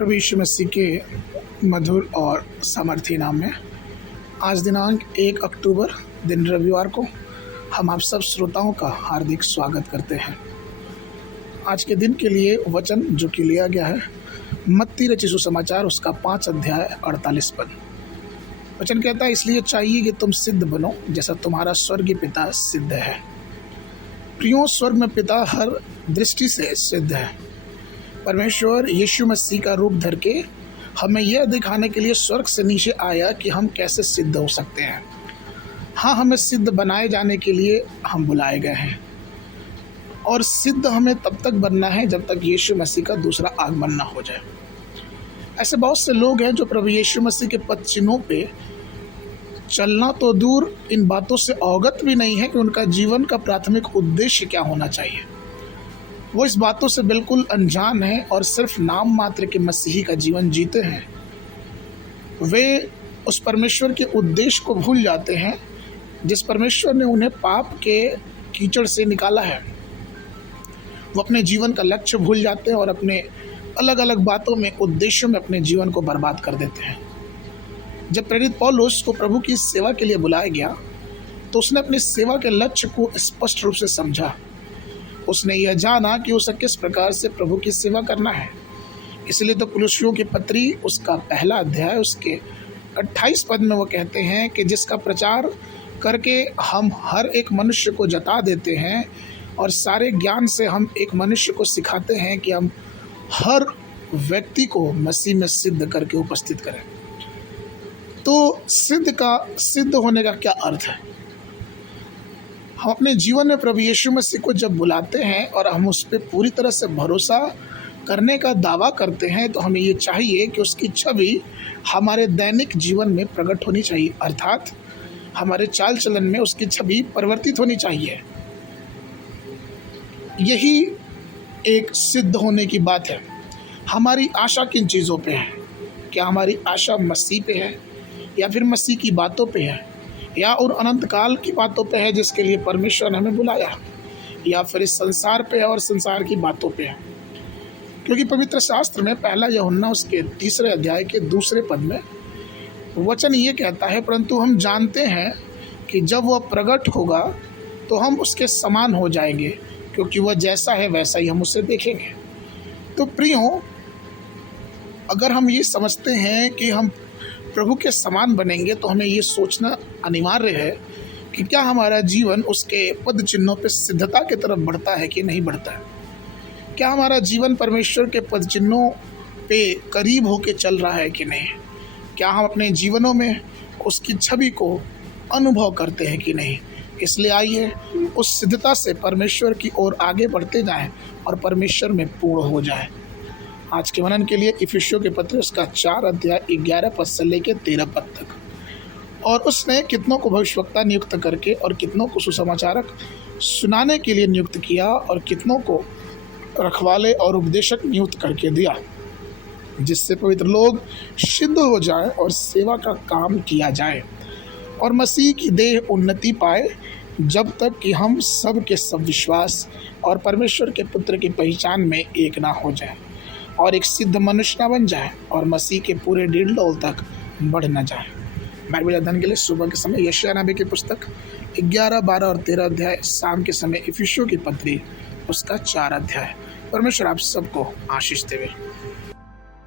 प्रभु यीशु मसीह के मधुर और सामर्थी नाम में आज दिनांक 1 अक्टूबर दिन रविवार को हम आप सब श्रोताओं का हार्दिक स्वागत करते हैं। आज के दिन के लिए वचन जो कि लिया गया है मत्ती रचित सुसमाचार उसका 5 अध्याय 48 पद। वचन कहता है, इसलिए चाहिए कि तुम सिद्ध बनो जैसा तुम्हारा स्वर्गीय पिता सिद्ध है। प्रियों, स्वर्ग में पिता हर दृष्टि से सिद्ध है। परमेश्वर यीशु मसीह का रूप धर के हमें यह दिखाने के लिए स्वर्ग से नीचे आया कि हम कैसे सिद्ध हो सकते हैं। हाँ, हमें सिद्ध बनाए जाने के लिए हम बुलाए गए हैं और सिद्ध हमें तब तक बनना है जब तक यीशु मसीह का दूसरा आगमन ना हो जाए। ऐसे बहुत से लोग हैं जो प्रभु यीशु मसीह के पद चिन्हों पे चलना तो दूर, इन बातों से अवगत भी नहीं है कि उनका जीवन का प्राथमिक उद्देश्य क्या होना चाहिए। वो इस बातों से बिल्कुल अनजान है और सिर्फ नाम मात्र के मसीही का जीवन जीते हैं। वे उस परमेश्वर के उद्देश्य को भूल जाते हैं जिस परमेश्वर ने उन्हें पाप के कीचड़ से निकाला है। वो अपने जीवन का लक्ष्य भूल जाते हैं और अपने अलग अलग बातों में, उद्देश्यों में अपने जीवन को बर्बाद कर देते हैं। जब प्रेरित पौलुस को प्रभु की सेवा के लिए बुलाया गया तो उसने अपनी सेवा के लक्ष्य को स्पष्ट रूप से समझा। उसने यह जाना कि उसे किस प्रकार से प्रभु की सेवा करना है। इसलिए तो कुलुस्सियों की पत्री उसका पहला अध्याय उसके 28 पद में वो कहते हैं कि जिसका प्रचार करके हम हर एक मनुष्य को जता देते हैं और सारे ज्ञान से हम एक मनुष्य को सिखाते हैं कि हम हर व्यक्ति को मसीह में सिद्ध करके उपस्थित करें। तो सिद्ध होने का क्या अर्थ है? हम अपने जीवन में प्रभु यीशु मसीह को जब बुलाते हैं और हम उस पर पूरी तरह से भरोसा करने का दावा करते हैं तो हमें ये चाहिए कि उसकी छवि हमारे दैनिक जीवन में प्रकट होनी चाहिए, अर्थात हमारे चाल चलन में उसकी छवि परिवर्तित होनी चाहिए। यही एक सिद्ध होने की बात है। हमारी आशा किन चीज़ों पे है? क्या हमारी आशा मसीह पे है या फिर मसीह की बातों पे है या उन अनंत काल की बातों पे है जिसके लिए परमेश्वर ने हमें बुलाया, या फिर इस संसार पे है और संसार की बातों पे है? क्योंकि पवित्र शास्त्र में पहला यूहन्ना उसके 3 अध्याय के 2 पद में वचन ये कहता है, परंतु हम जानते हैं कि जब वह प्रकट होगा तो हम उसके समान हो जाएंगे, क्योंकि वह जैसा है वैसा ही हम उसे देखेंगे। तो प्रियों, अगर हम ये समझते हैं कि हम प्रभु के समान बनेंगे तो हमें ये सोचना अनिवार्य है कि क्या हमारा जीवन उसके पद चिन्हों पे सिद्धता की तरफ बढ़ता है कि नहीं बढ़ता है। क्या हमारा जीवन परमेश्वर के पद चिन्हों पे करीब होके चल रहा है कि नहीं। क्या हम अपने जीवनों में उसकी छवि को अनुभव करते हैं कि नहीं। इसलिए आइए उस सिद्धता से परमेश्वर की ओर आगे बढ़ते जाएं और परमेश्वर में पूर्ण हो जाएं। आज के मनन के लिए इफिसियों के पत्र उसका 4 अध्याय 11 पद से लेकर 13 पद तक। और उसने कितनों को भविष्यवक्ता नियुक्त करके और कितनों को सुसमाचारक सुनाने के लिए नियुक्त किया और कितनों को रखवाले और उपदेशक नियुक्त करके दिया, जिससे पवित्र लोग सिद्ध हो जाए और सेवा का काम किया जाए और मसीह की देह उन्नति पाए, जब तक कि हम सब के सब विश्वास और परमेश्वर के पुत्र की पहचान में एक ना हो जाए और एक सिद्ध मनुष्य ना बन जाए और मसीह के पूरे डील तक बढ़ न जाए। बाइबल अध्ययन के लिए सुबह के समय यशायाह नबी की पुस्तक 11, 12 और 13 अध्याय, शाम के समय इफिसियों की पत्री उसका 4 अध्याय। परमेश्वर आप सबको आशीष देवे।